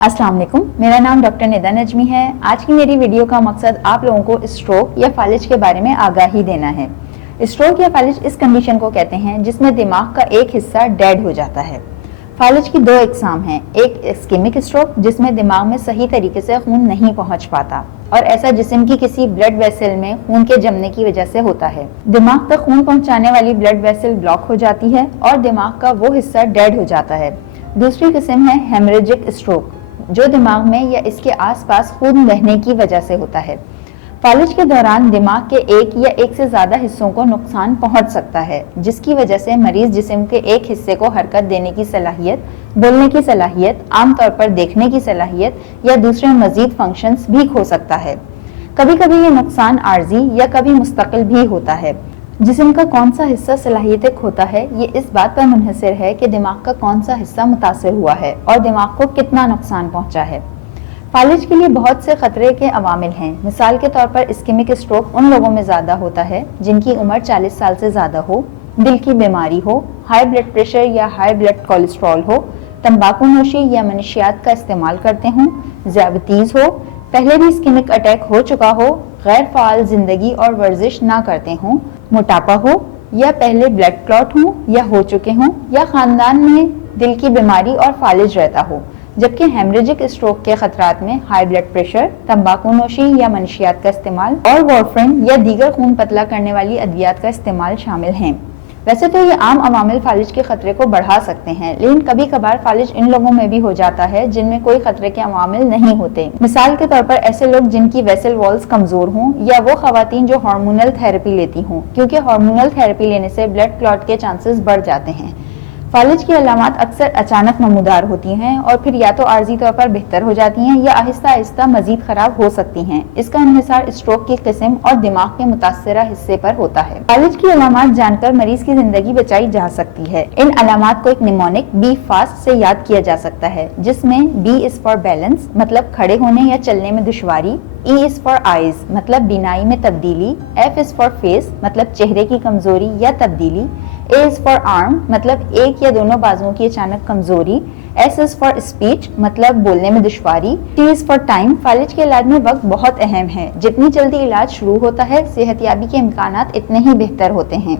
अस्सलाम वालेकुम, मेरा नाम डॉक्टर निदा नजमी है। आज की मेरी वीडियो का मकसद आप लोगों को स्ट्रोक या फालिज के बारे में आगाही देना है। स्ट्रोक या फालिज इस कंडीशन को कहते हैं जिसमें दिमाग का एक हिस्सा डेड हो जाता है। फालिज की दो इकसाम हैं, एक इस्केमिक स्ट्रोक जिसमें दिमाग में सही तरीके से खून नहीं पहुंच पाता और ऐसा जिस्म की किसी ब्लड वेसल में खून के जमने की वजह से होता है। दिमाग तक खून पहुंचाने वाली ब्लड वेसल ब्लॉक हो जाती है और दिमाग का वो हिस्सा डेड हो जाता है। दूसरी किस्म है हेमरेजिक स्ट्रोक, जो दिमाग में या इसके आसपास खून बहने की वजह से होता है। फालिज के दौरान दिमाग के एक या एक से ज्यादा हिस्सों को नुकसान पहुंच सकता है, जिसकी वजह से मरीज जिस्म के एक हिस्से को हरकत देने की सलाहियत, बोलने की सलाहियत, आमतौर पर देखने की सलाहियत या दूसरे मजीद फंक्शंस भी खो सकता है। कभी कभी ये नुकसान आर्जी या कभी मुस्तकिल भी होता है। जिस्म का कौन सा हिस्सा सलाहियतें खोता है ये इस बात पर मुनहसर है कि दिमाग का कौन सा हिस्सा मुतासर हुआ है और दिमाग को कितना नुकसान पहुंचा है। फालिज के लिए बहुत से खतरे के अवामिल हैं। मिसाल के तौर पर इस्केमिक स्ट्रोक उन लोगों में ज़्यादा होता है जिनकी उम्र 40 साल से ज़्यादा हो, दिल की बीमारी हो, हाई ब्लड प्रेशर या हाई ब्लड कोलेस्ट्रॉल हो, तंबाकू नोशी या मनशियात का इस्तेमाल करते हों, ज़ियाबतीज़ हो, पहले भी इस्केमिक अटैक हो चुका हो, गैर फाल जिंदगी और वर्जिश ना करते हों, मोटापा हो या पहले ब्लड क्लॉट हो या हो चुके हों या खानदान में दिल की बीमारी और फालिज रहता हो। जबकि हेमरेजिक स्ट्रोक के खतरात में हाई ब्लड प्रेशर, तंबाकू नोशी या मनशियात का इस्तेमाल और वारफरिन या दीगर खून पतला करने वाली अद्वियात का इस्तेमाल शामिल हैं। वैसे तो ये आम अवामिल फालिज के खतरे को बढ़ा सकते हैं, लेकिन कभी कभार फालिज इन लोगों में भी हो जाता है जिनमें कोई खतरे के अवामिल नहीं होते। मिसाल के तौर पर ऐसे लोग जिनकी वेसल वॉल्स कमजोर हों या वो खवातीन जो हार्मोनल थेरेपी लेती हों, क्योंकि हार्मोनल थेरेपी लेने से ब्लड क्लॉट के चांसेस बढ़ जाते हैं। फालिज की अलामात अक्सर अचानक नमूदार होती हैं और फिर या तो आर्जी तौर पर बेहतर हो जाती हैं या आहिस्ता आहिस्ता मजीद खराब हो सकती हैं। इसका इन्हिसार स्ट्रोक की किस्म और दिमाग के मुतासरा हिस्से पर होता है। फालिज की अलामात जानकर मरीज की जिंदगी बचाई जा सकती है। इन अलामात को एक निमोनिक बी फास्ट से याद किया जा सकता है, जिसमें बी इज फॉर बैलेंस मतलब खड़े होने या चलने में दुश्वारी, ई इज फॉर आईज मतलब बीनाई में तब्दीली, एफ इज फॉर फेस मतलब चेहरे की कमजोरी या तब्दीली, ए इज फॉर आर्म मतलब एक या दोनों बाजुओं की अचानक कमजोरी, एस इज फॉर स्पीच मतलब बोलने में दुश्वारी, टी इज फॉर टाइम फालिज के इलाज में वक्त बहुत अहम है। जितनी जल्दी इलाज शुरू होता है सेहतयाबी के इम्कानात इतने ही बेहतर होते हैं।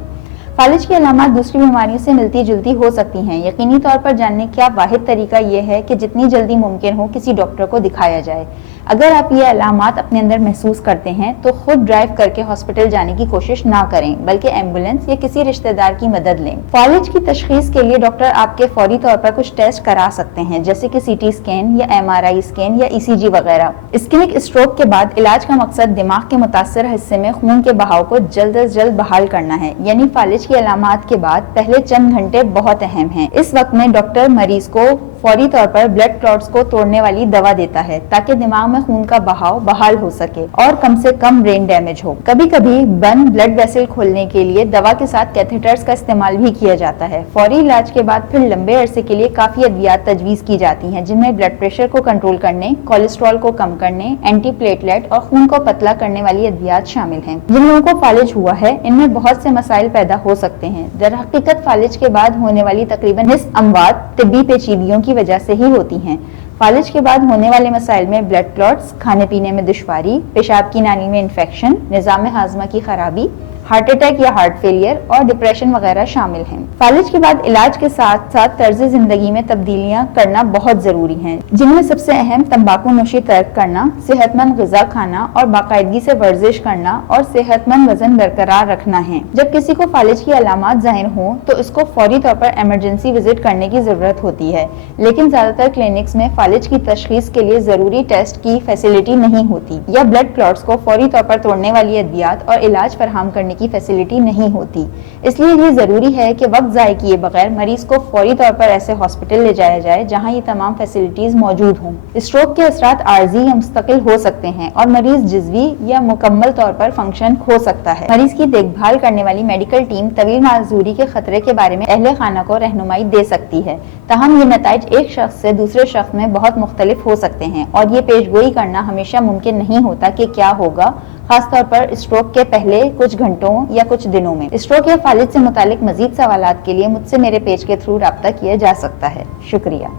फालिज की अलामात दूसरी बीमारियों से मिलती जुलती हो सकती हैं। यकीनी तौर पर जानने का वाहिद तरीका यह है कि जितनी जल्दी मुमकिन हो किसी डॉक्टर को दिखाया जाए। अगर आप ये अलामात अपने अंदर महसूस करते हैं तो खुद ड्राइव करके हॉस्पिटल जाने की कोशिश ना करें, बल्कि एम्बुलेंस या किसी रिश्तेदार की मदद लें। फालिज की तशखीस के लिए डॉक्टर आपके फौरी तौर पर कुछ टेस्ट करा सकते हैं, जैसे कि सीटी स्कैन या MRI स्कैन या ECG वगैरह। इस्केमिक स्ट्रोक के बाद इलाज का मकसद दिमाग के मुतासर हिस्से में खून के बहाव को जल्द अज जल्द बहाल करना है। यानी फालिज की अलामात के बाद पहले चंद घंटे बहुत अहम हैं। इस वक्त में डॉक्टर मरीज को फौरी तौर पर ब्लड क्लॉट्स को तोड़ने वाली दवा देता है ताकि दिमाग में खून का बहाव बहाल हो सके और कम से कम ब्रेन डैमेज हो। कभी कभी बंद ब्लड वेसल खोलने के लिए दवा के साथ कैथेटर्स का इस्तेमाल भी किया जाता है। फौरी इलाज के बाद फिर लंबे अरसे के लिए काफी अद्वियात तजवीज की जाती हैं, जिनमें ब्लड प्रेशर को कंट्रोल करने, कोलेस्ट्रॉल को कम करने, एंटी प्लेटलेट और खून को पतला करने वाली अद्वियात शामिल हैं। जिन लोगों को फालिज हुआ है इनमें बहुत से मसाइल पैदा हो सकते हैं। दरहकीकत फालिज के बाद होने वाली तकरीबन निस्फ अमवात तिब्बी पेचीदगियों की वजह से ही होती हैं। फालिज के बाद होने वाले मसाइल में ब्लड क्लॉट्स, खाने पीने में दुश्वारी, पेशाब की नाली में इन्फेक्शन, निज़ाम हाजमा की खराबी, हार्ट अटैक या हार्ट फेलियर और डिप्रेशन वगैरह शामिल हैं। फालिज के बाद इलाज के साथ साथ तर्ज जिंदगी में तब्दीलियां करना बहुत जरूरी हैं, जिनमें सबसे अहम तंबाकू नोशी तर्क करना, सेहतमंद ग़िज़ा खाना और बाकायदगी से वर्जिश करना और सेहतमंद वजन बरकरार रखना है। जब किसी को फालिज की अलामात ज़ाहिर हों तो इसको फौरी तौर पर इमरजेंसी विजिट करने की जरूरत होती है, लेकिन ज्यादातर क्लिनिक्स में फालिज की तशखीस के लिए जरूरी टेस्ट की फैसिलिटी नहीं होती या ब्लड क्लॉट्स को फौरी तौर पर तोड़ने वाली अद्वियात और इलाज फराहम करने की फैसिलिटी नहीं होती। इसलिए ये जरूरी है कि वक्त ज़ाय किए बगैर मरीज को फौरी तौर पर ऐसे हॉस्पिटल ले जाया जाए जहां ये तमाम फैसिलिटीज मौजूद हों। स्ट्रोक के असरात आर्जी या मुस्तकिल हो सकते हैं और मरीज जिज़वी या मुकम्मल तौर पर फंक्शन खो सकता है। मरीज की देखभाल करने वाली मेडिकल टीम तवील माजूरी के खतरे के बारे में अहले खाना को रहनुमाई दे सकती है। तहम ये नताइज एक शख्स से दूसरे शख्स में बहुत मुख्तलिफ हो सकते हैं और ये पेशगोई करना हमेशा मुमकिन नहीं होता कि क्या होगा, खासतौर पर स्ट्रोक के पहले कुछ घंटों या कुछ दिनों में। स्ट्रोक या फालिज से मुतालिक मजीद सवालात के लिए मुझसे मेरे पेज के थ्रू राब्ता किया जा सकता है। शुक्रिया।